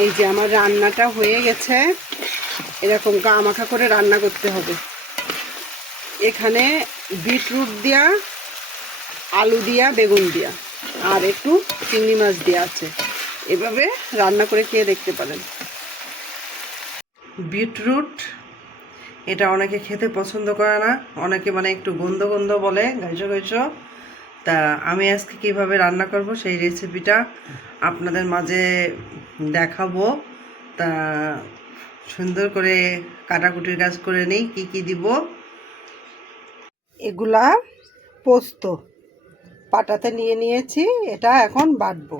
এই যে আমার রান্নাটা হয়ে গেছে। এরকম গা মাখা করে রান্না করতে হবে। এখানে বিটরুট দিয়া, আলু দিয়া, বেগুন দিয়া আর একটু চিংড়ি মাছ দিয়া আছে। এভাবে রান্না করে খেয়ে দেখতে পারেন। বিটরুট এটা অনেকে খেতে পছন্দ করে না, অনেকে মানে একটু গন্ধ গন্ধ বলে, গাইছো গাইছো। তা আমি আজকে কিভাবে রান্না করব সেই রেসিপিটা আপনাদের মাঝে দেখাবো। তা সুন্দর করে কাটাকুটির কাজ করে নিই। কি কি দিব? এগুলা পোস্ত পাটাতে নিয়ে নিয়েছি, এটা এখন বাটবো।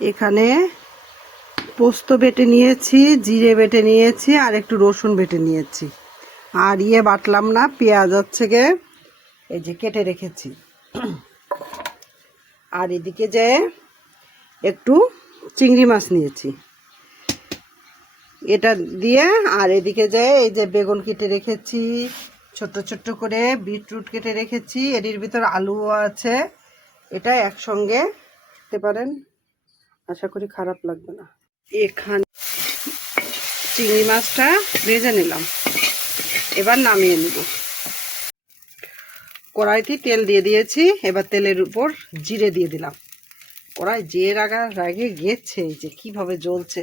এখানে পোস্ত বেটে নিয়েছি, জিরে বেটে নিয়েছি আর একটু রসুন বেটে নিয়েছি। আর বাটলাম না, পেঁয়াজ হচ্ছে গে এই যে কেটে রেখেছি। আর এদিকে যে একটু চিংড়ি মাছ নিয়েছি, এটা দিয়ে। আর এদিকে যে এই যে বেগুন কেটে রেখেছি ছোট্ট ছোট্ট করে, বিটরুট কেটে রেখেছি, এর ভিতর আলুও আছে। এটা একসঙ্গে খেতে পারেন, আশা করি খারাপ লাগবে না। এখানে চিংড়ি মাছটা ভেজে নিলাম, এবার নামিয়ে নেব। কড়াইতে তেল দিয়ে দিয়েছি, এবার তেলের উপর জিরে দিয়ে দিলাম। কড়াই যে রাগে গেছে, এই যে কিভাবে জ্বলছে।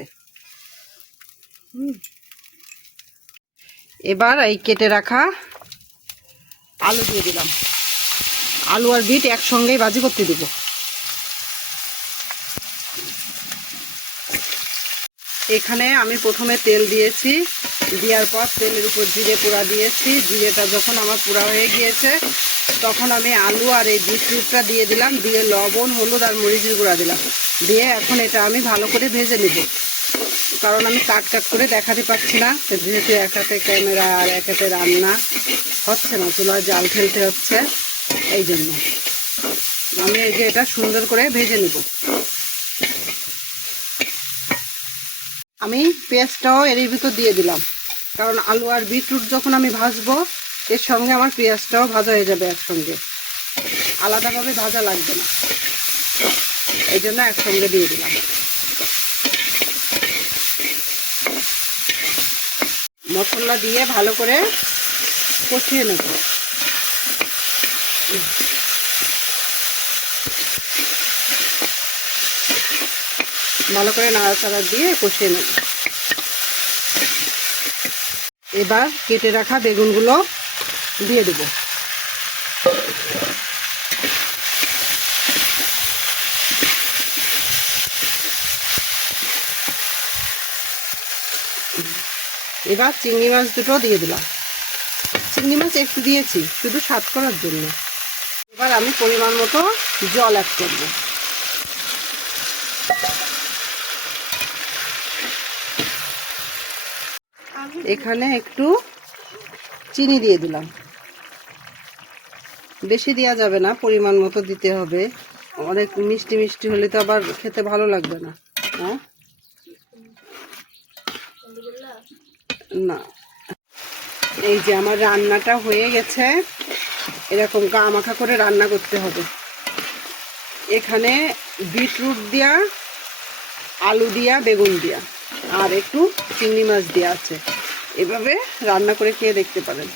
এবার এই কেটে রাখা আলু দিয়ে দিলাম। আলু আর বিট একসঙ্গেই ভাজি করতে দিব। এখানে আমি প্রথমে তেল দিয়েছি, দেওয়ার পর তেলের উপর জিরে পোড়া দিয়েছি। জিরেটা যখন আমার পোড়া হয়ে গিয়েছে তখন আমি আলু আর এই বিটরুটটা দিয়ে দিলাম, দিয়ে লবণ, হলুদ আর মরিচের গুঁড়া দিলাম। দিয়ে এখন এটা আমি ভালো করে ভেজে নেব, কারণ আমি কাট কাট করে দেখাতে পারছি না, যেহেতু এক হাতে ক্যামেরা আর এক হাতে রান্না হচ্ছে না, চুলায় জাল ফেলতে হচ্ছে। এই জন্য আমি এই যে এটা সুন্দর করে ভেজে নেব। আমি পেঁয়াজটাও এর ভিতর দিয়ে দিলাম, কারণ আলু আর বিটরুট যখন আমি ভাজবো এর সঙ্গে আমার পেঁয়াজটাও ভাজা হয়ে যাবে একসঙ্গে, আলাদাভাবে ভাজা লাগবে না। এই জন্য একসঙ্গে দিয়ে দিলাম। মশলা দিয়ে ভালো করে কষিয়ে নেব। ভালো করে নাড়াচাড়া দিয়ে কষিয়ে নেব। এবার কেটে রাখা বেগুনগুলো দিয়ে দেব। এবার চিংড়ি মাছ দুটো দিয়ে দিলাম। চিংড়ি মাছ একটু দিয়েছি শুধু স্বাদ করার জন্য। এবার আমি পরিমাণ মতো জল অ্যাড করব। এখানে একটু চিনি দিয়ে দিলাম, বেশি দেওয়া যাবে না, পরিমাণ মতো দিতে হবে। অনেক মিষ্টি মিষ্টি হলে তো আবার খেতে ভালো লাগবে না। হ্যাঁ না, এই যে আমার রান্নাটা হয়ে গেছে। এরকম গা মাখা করে রান্না করতে হবে। এখানে বিটরুট দিয়া, আলু দিয়া, বেগুন দিয়া আর একটু চিংড়ি মাছ দেওয়া আছে। এভাবে রান্না করে খেয়ে দেখতে পারেন।